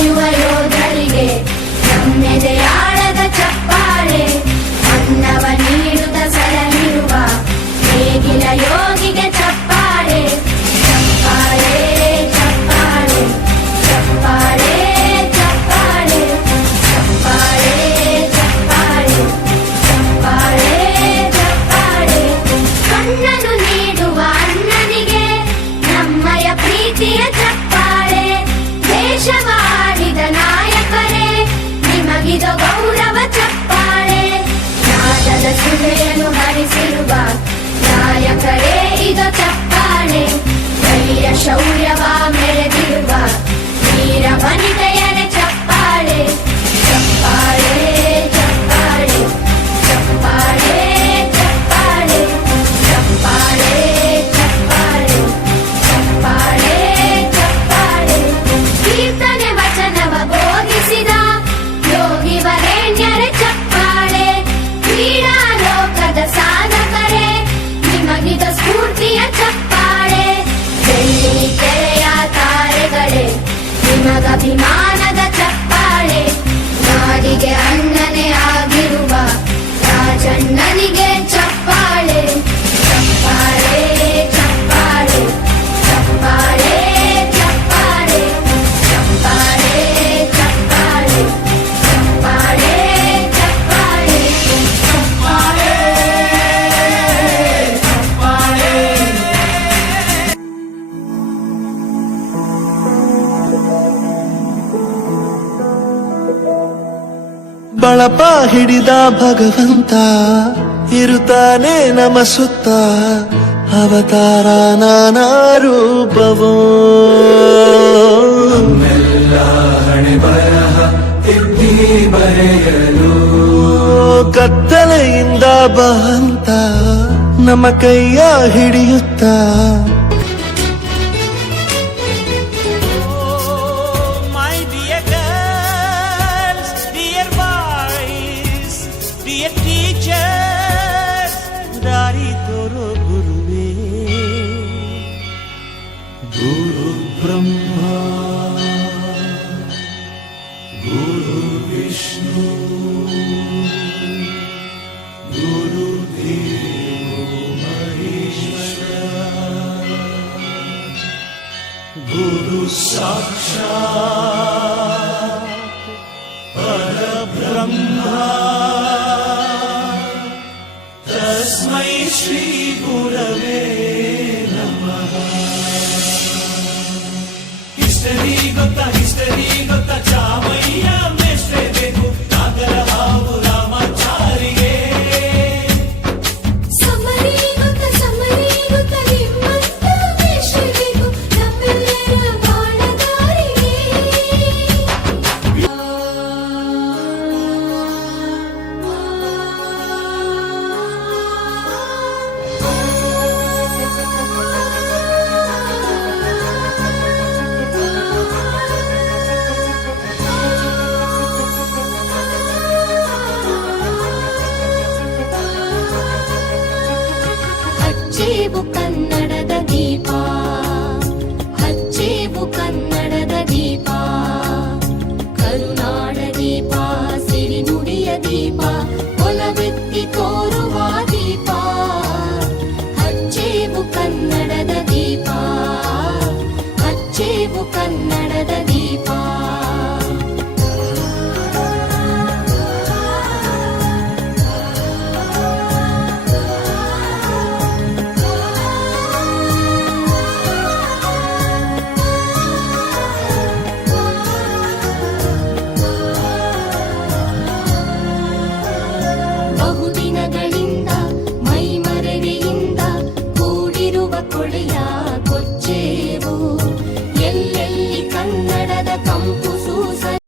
ಕಾಯುವ ಯೋಧರಿಗೆ ನಮ್ಮೆದೆಯಾಳದ ಚಪ್ಪಾಳೆ. ಅನ್ನವ ನೀಡುತ್ತ ಸಲಹಿರುವ ನೇಗಿಲ ಯೋಗಿಗೆ ಚಪ್ಪಾಳೆ. ಚಪ್ಪಾಳೆ ಚಪ್ಪಾಳೆ ಚಪ್ಪಾಳೆ ಚಪ್ಪಾಳೆ ಚಪ್ಪಾಳೆ ಚಪ್ಪಾಳೆ ಚಪ್ಪಾಳೆ ಚಪ್ಪಾಳೆ. ಕಣ್ಣನ್ನು ನೀಡುವ ಅಣ್ಣನಿಗೆ ನಮ್ಮಯ ಪ್ರೀತಿಯ ಚಪ್ಪಾಳೆ. ದೇಶವಾಡಿದ ನಾಯಕರೇ ನಿಮಗಿದ ಗೌರವ ಚಪ್ಪಾಳೆ. ನಾದದ ಸುಳೆಯನ್ನು ಹರಿಸಿರುವ ನಾಯಕರೇ ಇದು ಚಪ್ಪಾಳೆ. ಧೈರ್ಯ ಶೌರ್ಯವ ಮೆರೆದಿರುವ ವೀರ ವನಿತೆಯರೇ ಚಪ್ಪಾಳೆ. ಚಪ್ಪಾಳೆ ಚಪ್ಪಾಳೆ ಚಪ್ಪಾಳೆ ಚಪ್ಪಾಳೆ ಚಪ್ಪಾಳೆ ಚಪ್ಪಾಳೆ ಚಪ್ಪಾಳೆ ಚಪ್ಪಾಳೆ. ಕೀರ್ತನೆ ವಚನವ ಬೋಧಿಸಿದ ಯೋಗಿ ವರೇಣ್ಯರೇ ಚಪ್ಪಾಳೆ. ಕ್ರೀಡಾ ಲೋಕದ ಸಾಧಕರೇ ನಿಮಗಿದ ಸ್ಫೂರ್ತಿಯ ಚಪ್ಪಾಳೆ. ಬೆಳ್ಳಿ ತೆರೆಯ ತಾರೆಗಳೇ ನಿಮಗಭಿಮಾನದ ಚಪ್ಪಾಳೆ. ನಾಡಿಗೆ ಅಣ್ಣನೇ ಆಗಿರುವ ರಾಜಣ್ಣನಿಗೆ ಚಪ್ಪಾಳೆ. ಚಪ್ಪಾಳೆ ಚಪ್ಪಾಳೆ ಚಪ್ಪಾಳೆ ಚಪ್ಪಾಳೆ ಚಪ್ಪಾಳೆ ಚಪ್ಪಾಳೆ ಚಪ್ಪಾಳೆ ಚಪ್ಪಾಳೆ ಚಪ್ಪಾಳೆ. ಬಳಪ ಹಿಡಿದ ಭಗವಂತ ಇರುತ್ತಾನೆ ನಮ ಸುತ್ತ. ಅವತಾರ ನಾನಾ ರೂಪವೋ ಹಣೆ ಬರಹ ತಿದ್ದಿ ಬರೆಯಲು. ಕತ್ತಲೆಯಿಂದ ಬಹಂತ ನಮ್ಮ ಕೈಯ ಹಿಡಿಯುತ್ತ. Dear teachers, ದಾರಿ ತೋರೋ ಗುರುವೇ. ಗುರು ಬ್ರಹ್ಮ ಗುರು ವಿಷ್ಣು ಗುರು ದೇವೋ ಮಹೇಶ್ವರ ಗುರು ಸಾಕ್ಷಾತ್ ಪರಬ್ರಹ್ಮ. ತಸ್ಮೈ ಶ್ರೀ ಗುರವೇ ನಮಃ. ಹಿಸ್ಟರಿ ಗೊತ್ತಾ ಚಾಮಯ್ಯ ಮೇಷ್ಟ್ರೆ ಬೇಕು. ನಾಗರ ಹಾವು ರಾಮಾಚಾರಿಗೆ ಸಮರಿ ಗೊತ್ತ ನಿಮ್ಮಂತ ಮೇಷ್ಟ್ರೆ ಬೇಕು ನಮ್ಮೆಲ್ಲರ ಬಾಳಗಾರಿಗೆ. ಹಚ್ಚೇವು ಕನ್ನಡದ ದೀಪ, ಹಚ್ಚೇವು ಕನ್ನಡದ ದೀಪ. ಕರುನಾಡ ದೀಪ, ಸಿರಿನುಡಿಯ ದೀಪ, ಒಲವೆತ್ತಿ ತೋರುವ ದೀಪ. ಹಚ್ಚೇವು ಕನ್ನಡದ ದೀಪ, ಹಚ್ಚೇವು ಕನ್ನಡದ ದೀಪ. ಬಹುದಿನಗಳಿಂದ ಮೈಮರೆಯಿಂದ ಕೂಡಿರುವ ಕೊಳೆಯ